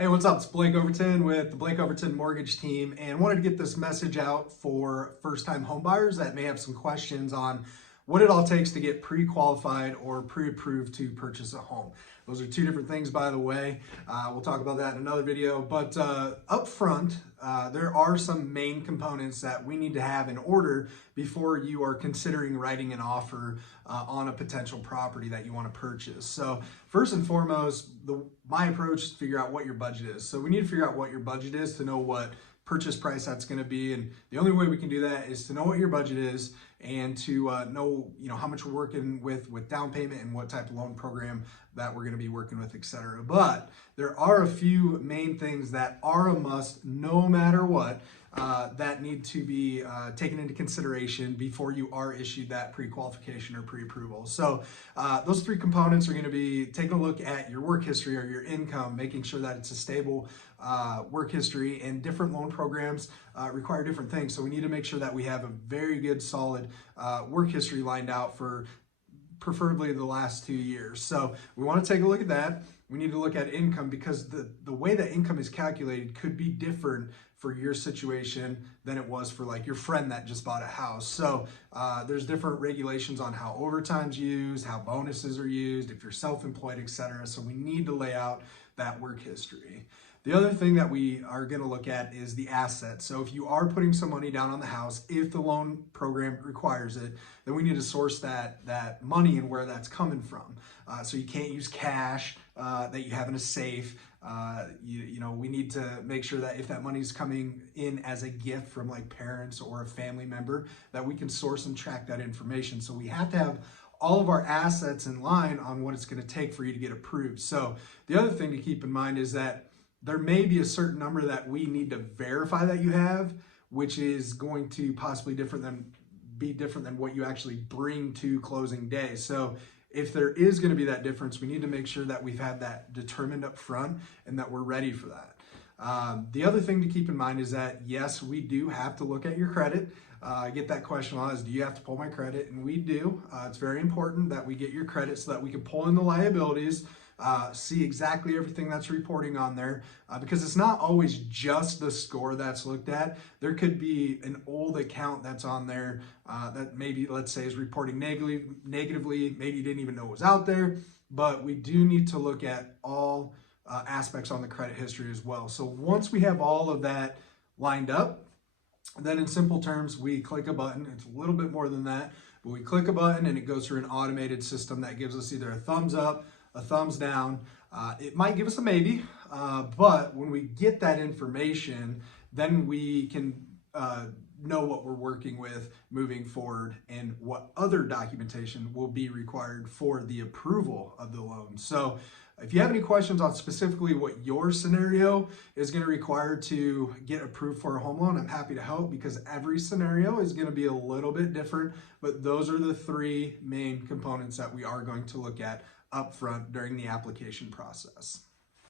Hey, what's up? It's Blake Overton with the Blake Overton Mortgage Team, and wanted to get this message out for first-time homebuyers that may have some questions on what it all takes to get pre-qualified or pre-approved to purchase a home. Those are two different things, by the way. We'll talk about that in another video. But up front, there are some main components that we need to have in order before you are considering writing an offer on a potential property that you want to purchase. So first and foremost, my approach is to figure out what your budget is. So we need to figure out what your budget is to know what purchase price that's going to be, and the only way we can do that is to know what your budget is and to know how much we're working with down payment and what type of loan program that we're going to be working with, etc. But there are a few main things that are a must no matter what, that need to be taken into consideration before you are issued that pre-qualification or pre-approval. So those three components are going to be taking a look at your work history or your income, making sure that it's a stable work history, and different loan programs require different things. So we need to make sure that we have a very good solid work history lined out for preferably the last 2 years. So we want to take a look at that. We need to look at income because the way that income is calculated could be different for your situation than it was for like your friend that just bought a house. So there's different regulations on how overtime's used, how bonuses are used, if you're self-employed, etc. So we need to lay out that work history. The other thing that we are going to look at is the asset. So if you are putting some money down on the house, if the loan program requires it, then we need to source that money and where that's coming from. So you can't use cash that you have in a safe. We need to make sure that if that money is coming in as a gift from like parents or a family member, that we can source and track that information. So we have to have all of our assets in line on what it's going to take for you to get approved. So the other thing to keep in mind is that there may be a certain number that we need to verify that you have, which is going to possibly be different than what you actually bring to closing day. So if there is going to be that difference, we need to make sure that we've had that determined up front and that we're ready for that. The other thing to keep in mind is that, yes, we do have to look at your credit. I get that question a lot, is do you have to pull my credit? And we do. It's very important that we get your credit so that we can pull in the liabilities, see exactly everything that's reporting on there, because it's not always just the score that's looked at. There could be an old account that's on there that maybe, let's say, is reporting negatively. Maybe you didn't even know it was out there, but we do need to look at all aspects on the credit history as well. So once we have all of that lined up, then in simple terms, we click a button. It's a little bit more than that, but we click a button and it goes through an automated system that gives us either a thumbs up, a thumbs down. It might give us a maybe, but when we get that information, then we can know what we're working with moving forward and what other documentation will be required for the approval of the loan. So if you have any questions on specifically what your scenario is going to require to get approved for a home loan, I'm happy to help, because every scenario is going to be a little bit different, but those are the three main components that we are going to look at up front during the application process.